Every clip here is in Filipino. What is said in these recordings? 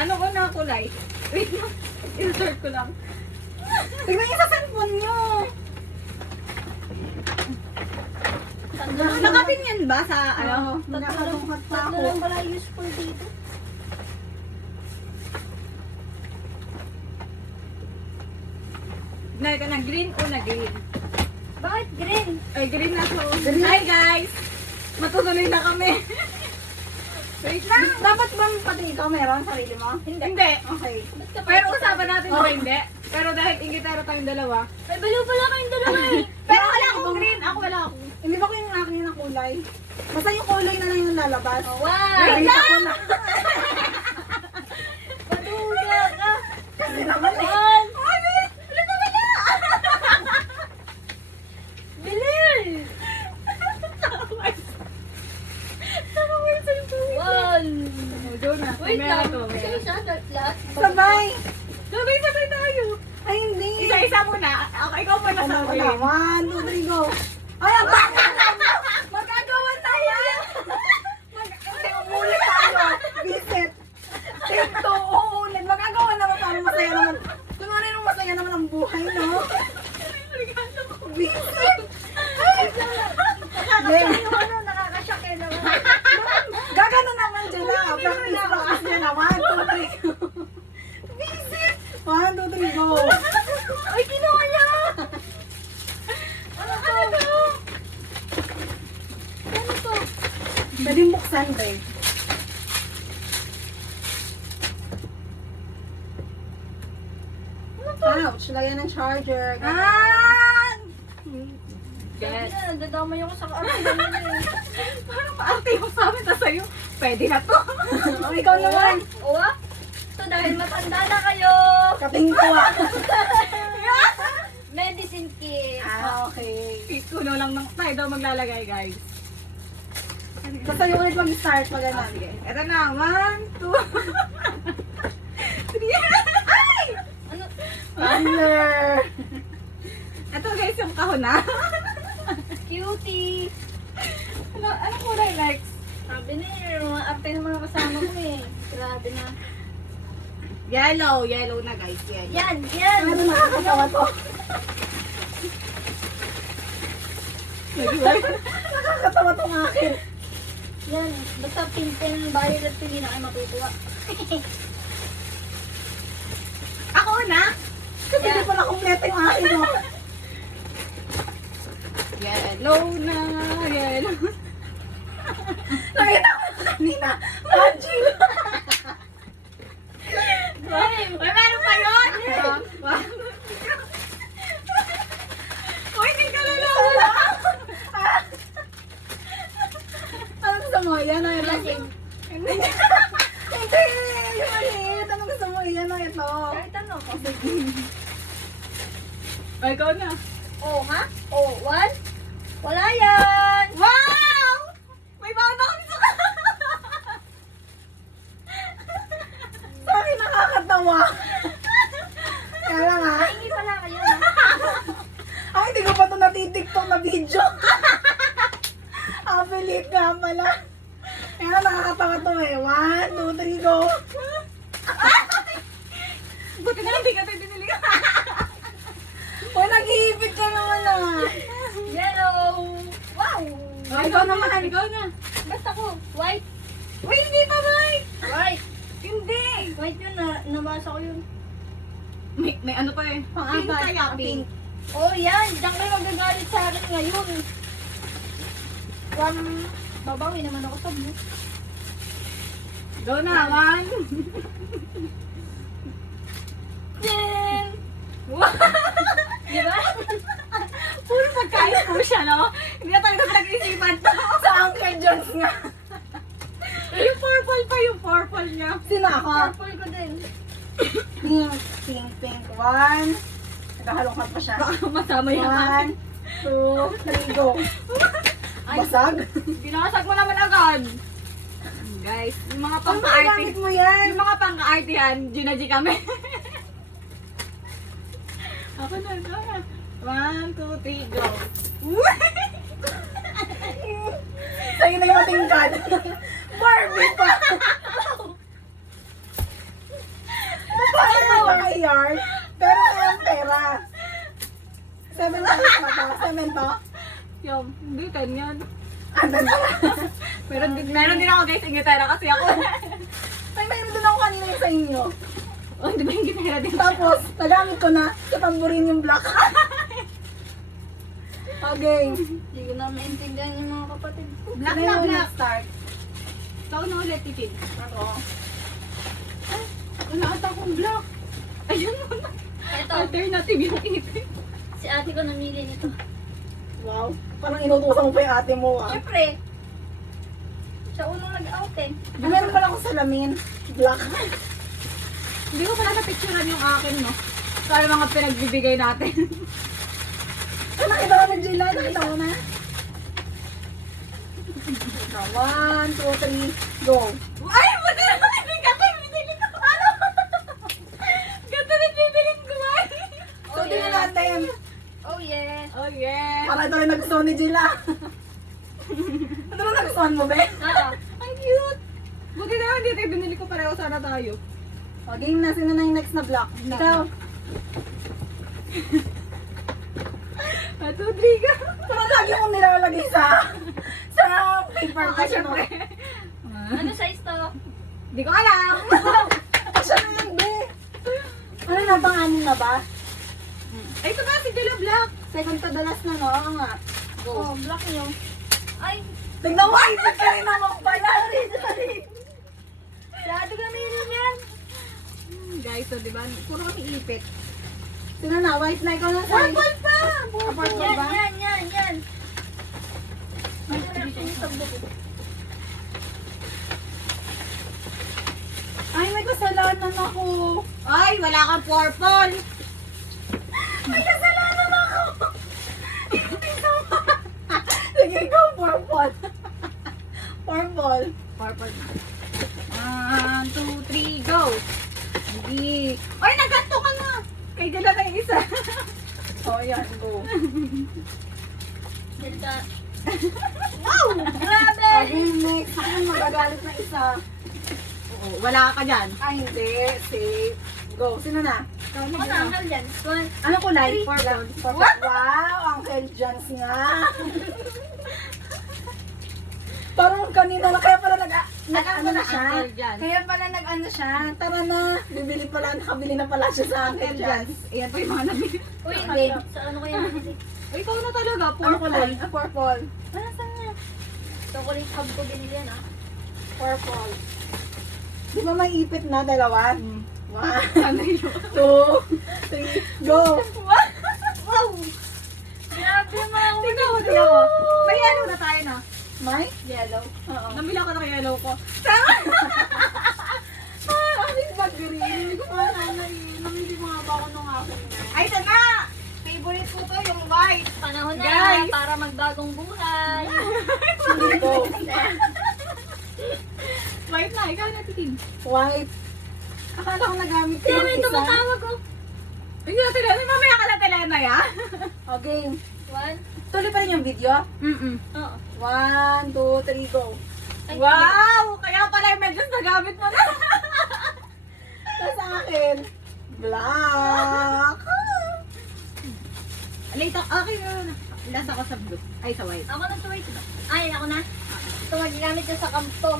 Ano ko na kulay? Wait lang. Insert ko lang. Tignan niyo sa cellphone niyo. Nakapin yan ba sa ano? Nakakalungkot pa Tatlo ako. lang pala useful dito. Na green o na green? Bakit green? Ay, green na so. Green. Hi guys! Matutuloy na kami. Wait lang. Dapat bang pati ikaw meron sarili mo? Hindi. Okay. Pero usapan natin na hindi. Pero dahil ingitero tayong dalawa. Ay, baliw pala kayong dalawa eh. Pero wala akong green. Ako wala akong. Hindi ba ko yung akin na kulay? Basta yung kulay na lang yung lalabas. Wow! Nakita ko na. Paduga ka! Kasi naman eh. One! Bilis! One! Doon na. Wait lang. Meron ako, meron. Isa-isa, lahat. Sabay. Sabay-sabay tayo. Ay, hindi. Isa-isa muna. Ako, ikaw pa na sa Ano ko na? 1, 2, 3, go. Ay, ang pangit na. Magagawa tayo. Umulit tayo. Visit. Take 2. Uulit. Magagawa naman tayo. Masaya naman. Tumari nung masaya naman ang buhay, no? Visit. Nakakashock eh naman. Gagano naman dyan na. Practice niya na. 1, 2, 3, go. Visit. 1, 2, 3, go. Ay, ginawa niya! Ano to? Ano to? Pwede buksan, babe. Ouch, lagyan ng charger. Ah! Sabi Yes. na, dadamay ako sa ano. Parang paarte yung sa amin. Tapos sa'yo, pwede na to. Oh, ikaw naman. Oo ah. Ito dahil matanda na kayo. Kating ko ah. Medicine kit. Okay. Ikuno lang ng tayo daw maglalagay, guys. Basta yung ulit mag-start pag Ah, ganun. sige. Ito na. 1, 2, 3. Ay! Ano? Thunder. Ito guys, yung kahon na. Cutie. Anong kulay, Lex? Sabi na yun, mga arte ng mga kasama ko eh. Grabe na. Yellow. Yellow na, guys. Yellow. Yan, yan. Ano nakakatawa to? Nakakatawa tong akin. Yan. Basta pink and violet hindi na kayo matutuwa. Ako na? Kasi hindi pala kompleto yung akin mo. Yellow na. Yellow. Nakita ko na kanina. Magic. Uy, meron pa yun? Uy, hindi ka lalawa. Ano gusto mo? Yan o ito. Lasing. Hindi. Yung maliit. Ano gusto mo? Yan o ito. Kahit ano. Ay, ikaw na. Oh, ha? Oh, one? Wala yan. Wow! May bounce! Sa akin nakakatawa. Kaya nga. Hingi pala kayo, ha? Ay, hindi ko pa ito natitiktok na video. Affiliate nga pala. Kaya nakakatawa to eh. 1, 2, 3, go. Buti na lang, di ka tayo binili ka. O, nag-iipit ka naman ah. Yellow. Wow. Oh, ikaw naman, ikaw na. Basta ko. White. Uy, hindi pa, Mike! White. Hindi! White yun, nabasa ko yun. May ano pa eh. Pang-apat. Pink kaya, pink. Oh, yan. Diyan kayo magagalit sa akin ngayon. Babawi naman ako sa blue. Go na, 1. Yan. Di ba? Puro pagkain po siya, no? Hindi na tayo nag-isipan to. Sa Uncle John's nga. Yung purple pa, yung purple niya. Sino ako? Purple ko din. Pink, pink, pink. 1. Nakahalungkat pa siya. Baka masama yung akin. 1, 2, 3, go. Basag? Binasag mo naman agad. Guys, yung mga Ang pang-arte. gamit mo yan. Yung mga pang-artehan, ginaji kami. Ako na, go na. 1, 2, 3, go. Sa'yo na yung tingkad. Barbie pa. Tom. Hindi, ganyan. Andan ba? Meron din ako guys, ingitera kasi ako. Ay, mayroon din ako kanina yung sa inyo. Oh, di ba yung gitera din? Tapos, nagamit ko na sa tamborin yung black. Okay. Hindi ko na maintindihan yung mga kapatid ko. Black Sino na, yung black. start? Ikaw na ulit, Titin. Ako. Wala ata akong black. Ayun mo na. Ito, Alternative yung itin. si ate ko namili nito. Wow. Parang inutusan mo pa yung ate mo, ah. Siyempre, siya unang nag-out eh. Di meron pala akong salamin. Black. Hindi ko pala napicturean yung akin, no? Para mga pinagbibigay natin. Ay, nakita ko ng Jilla. Nakita mo na. 1, 2, 3, go. Ay! Buti na naman! Ganda yung binili ko! Ano? Ganda na bibiling ko, ay! So, tingnan natin. Oh yeah. Oh, yeah! Para ito rin nagustuhan ni Jilla. Ano na nagustuhan mo, be? Oo. Ang cute! Buti na lang dito, binili ko pareho sana tayo. O, game na. Sino na yung next na block? Ikaw. 1, 2, 3, go! Parang lagi mong nilalagay sa paper Ah, kasi, no? syempre. Ano size to? Hindi ko alam! Siya na lang, be. Ano na, pang-anim na ba? Ay, ito ba si Jella Black? Second to the last na, no? Oo nga. Oh, black nyo. Ay, Tignan mo, ay, ka rin naman pala. Sorry. dati ka meron yan. Guys, so diba, puro kami ipit. Sino na, white na ikaw na sa Purple pa! Purple Yan, ba? yan. Ay, wala akong sabog. Ay, may kasalanan ako. Ay, wala kang purple! May kasalanan ako. Sige, go, purple. Purple. Purple. 1, 2, 3, go! Hindi. Ay, naganto ka na! Kay Jella na yung isa. Oh, yan, go. Dito ka. Wow! Grabe! Okay, next. Ako magagalit na isa. Oo, wala ka dyan. Ay, hindi. Safe. Go. Sino na? Ako na, angal dyan. One. Ano kulay? Purple. Purple. Wow! Uncle John's nga. Parang kanina na, kaya pala ano na siya. Uncle John. Kaya pala nag-ano siya. Tara na. Bibili pala, nakabili na pala siya sa Uncle John's. Ayan pa yung mga nabili. Uy, hindi. Sa ano kaya nabili? Ay, ikaw na talaga. Ano kulay? Purple. Purple. Ah, saan na? Chocolate hub ko binili yan ah. Purple. Di ba may ipit na dalawa? Hmm. 1, Ano yun? 2, 3, go! Wow! Grabe mga Tingnan mo, tingnan mo. May yellow na tayo na. May? yellow. Oo. Namila ko na kay yellow ko. Ano yung mag-green? Hindi ko pa namili mga ba ako nung akin na. Ay, ito na! Favorite ko to, yung white. Panahon na Guys! para magbagong buhay. Go! White na, ikaw na titin. White. Akala ko nagamit ko Kaya yung may isa. tumatawag ko. Hindi na tila, mamaya ka na tila na ya. Okay. One. Tuloy pa rin yung video. Mm-mm. Oo. 1, 2, 3, go. Ay, Wow! Kaya pala yung medyas nagamit mo na. Tapos sa akin, black. Late ako. Okay, last ako sa blue. Ay, sa white. Ako na to, wait. Ay, ako na. Ito magagamit ko sa kampo.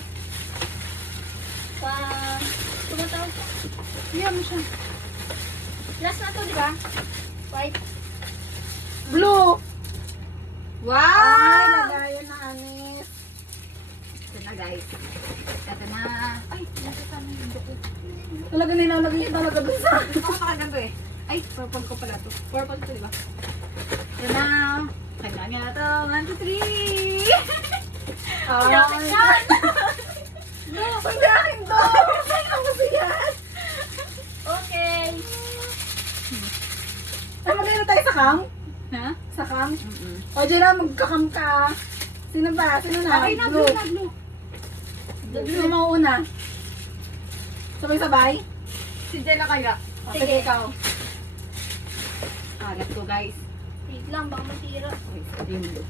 Sa... Tumatawag ko. Iyan mo siya. Last na to, di ba? White. Blue. Ay, Wow! lagayan na anis. Ito na guys. Ito na. Ay, nasa sana yung buko. Talaga nilalagay niya talaga dun sa... Ako nakaganto eh. Ay, purple ko pala to. Purple to, di ba? Ito na. Kailangan niya na to. 1, 2, 3. Ay, hindi akin to. Sa'yo kasi yan. Okay. Ay, magkano tayo sa cam? Ha? Sa cam? Mm-mm. O, dyan na, magkakam ka. Sino ba? Sino na? Okay na, blue na, blue. Sino mauuna? Sabay-sabay? Si Jella kaya. O, sige, ikaw. Let's go guys. Wait lang, baka masira. Okay, yung blue.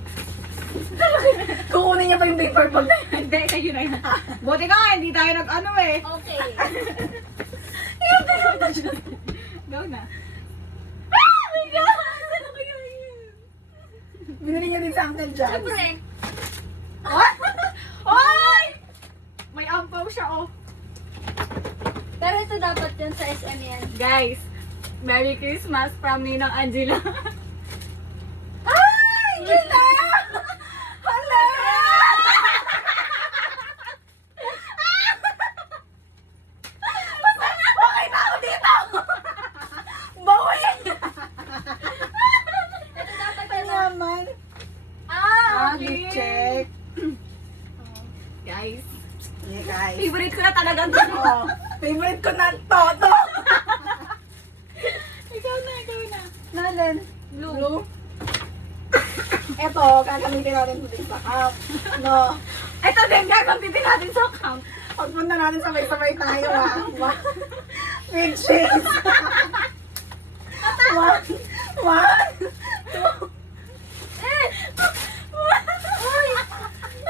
Kukunin niya pa yung paper bag na yan. Hindi, kayo na yan. Buti ka nga, hindi tayo nag-ano eh. Okay. Go na. Be, Binili niya din sa Uncle John. Siyempre. Hoy! May ampaw siya, oh. Pero ito dapat yun sa SM yan. Guys, Merry Christmas from Ninang Angela. Ay! Gina! Hala! Okay na ako dito! Bawi! Ito dapat Ano yun. naman? Ah, Gift check. Guys, Yeah, guys. favorite ko na talaga to. Oh, favorite ko na to. Ikaw na. Nalan. Blue. Eto, gagamitin natin ito din sa cup. No. Ito din, gagamitin natin sa camp. Pagpunta natin sabay-sabay tayo ah. With shades. One, two.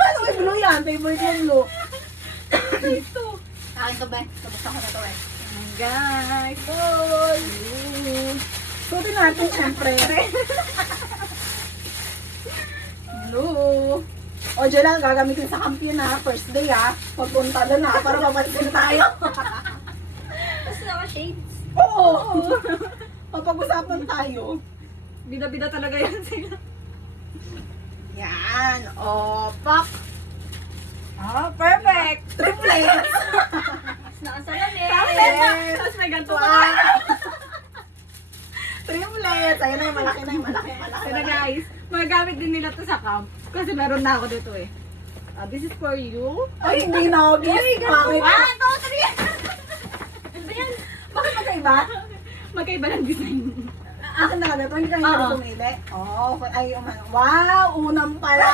Ano may blue yan? Favorite yung blue. Ito. Akin to, be. Tapos ako na to, eh. Guys, boy. Suotin natin, syempre. Blue. O, dyan lang, gagamitin sa kampiyon na. First day, ah. Pagpunta doon, ah, para mapansin tayo. Tapos naka-shades. Oo. Papag-usapan tayo. Bida-bida talaga yan sila. Yan. O, pak. Oh, perfect. Triplets. Tapos nakasalamin. Yes. Tapos may ganito Wow. pa. Triplets. Ayun na yung malaki na yung malaki. Pero guys, magagamit din nila to sa camp. Kasi meron na ako dito eh. This is for you. Ay, hindi na ako gift. Bakit? 1, 2, 3! Ano ba yan? Bakit magkaiba? Magkaiba ng design. Akin na ka hindi ka Oo. hindi pumili. Oh, ay, wow, unang pala.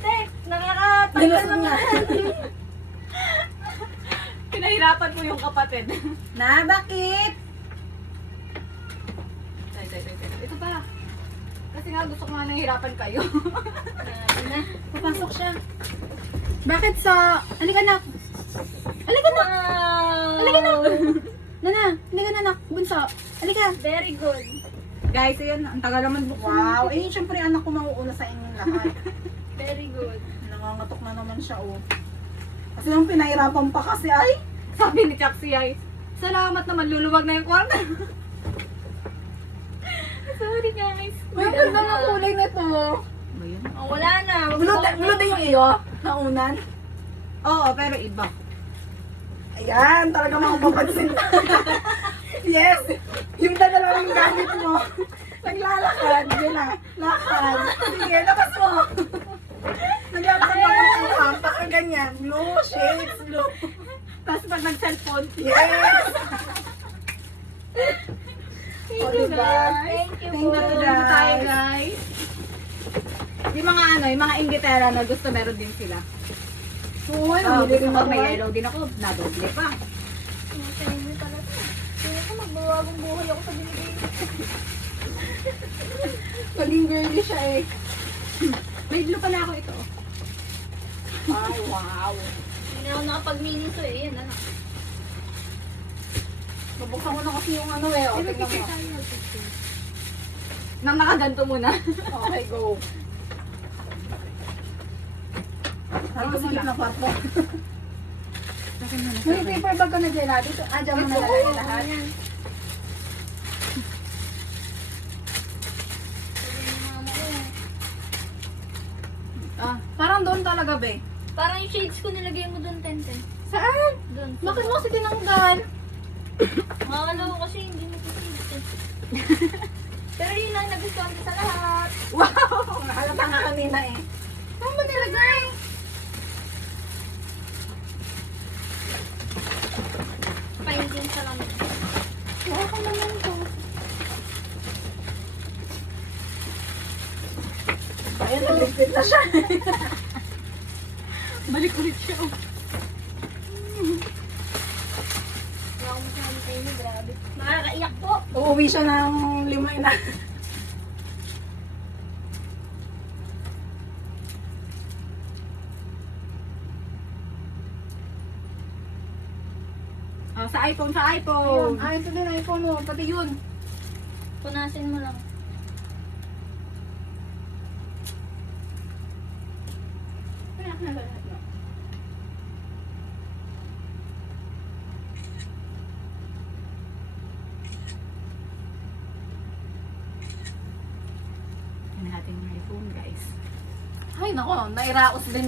Tek, nakakatanggal Gilos naman. nga. Pinahirapan mo yung kapatid. Na, bakit? Ito pa. Kasi nga gusto ko nga nahihirapan kayo. Na. Papasok siya. Bakit sa... Halika na. Halika na. Wow. Halika na. Nana, halika na, nak. Bunso. Halika. Very good. Guys, ayan, ang tagal naman buksan. Wow, eh, syempre anak ko mauuna sa inyong lahat. Very good. Nangangatok na naman siya, oh. Kasi yung pinahirapan pa kasi, ay. Sabi ni Chaxi ay, salamat naman, luluwag na yung kwarto. Sorry guys. May ganda ng kulay nito. Ba yun? Oh, wala na. Blue din yung iyo, naunan. Oo, pero iba. Ayan, talaga makapapansin. Yes, yung dalawa lang gamit mo. Naglalakad, yun na. Lakad. Sige, labas mo. Naglalakad ako ng kampa ka ganyan. Blue, shades, blue. Tapos pag nag-cellphone, Yes! thank O, you diba? guys. Thank you Thank po. you, Thank you tayo guys. Yung mga ano, yung mga Inglaterra na gusto meron din sila. Uy, Oh, hindi gusto rin ko ako. may yellow din ako, nadoble pa. Masaya pala to. Tingnan ko magbawagong buhay ako sa binigay. Naging girly siya eh. May blue pala ako ito. Ay, wow. Hindi ako nakapag-mini to eh. Yan, ano. Babuksan ko na kasi yung ano eh. O, tingnan mo. Nang nakaganto muna. Okay, go. Ay, kasi muna. na kwarto. Akin muna. May paper bag ka na dyan. Dito, dyan mo na lalagay lahat. Ah, Parang doon talaga, be. Parang yung shades ko nilagay mo doon, Tenten. Saan? Doon. Bakit mo kasi tinanggal? Makakala ko kasi hindi mo shades eh. Pero yun lang nagustuhan ko sa lahat. Wow! Nakalata nga kanina eh. Saan mo nilagay? Painting sa lamin. Wala ka naman to. Ayan, nagligpit na siya. balik ulit siya. Oh. Wala akong masabi sa inyo, grabe. Makakaiyak po. Uuwi siya ng 5 na. Oh, sa iPhone, sa Ayun, iPhone. ito din iPhone mo. Pati yun. Punasin mo lang. Anak na lahat, no? Yan natin yung iPhone, guys. Ay, nako, nairaos din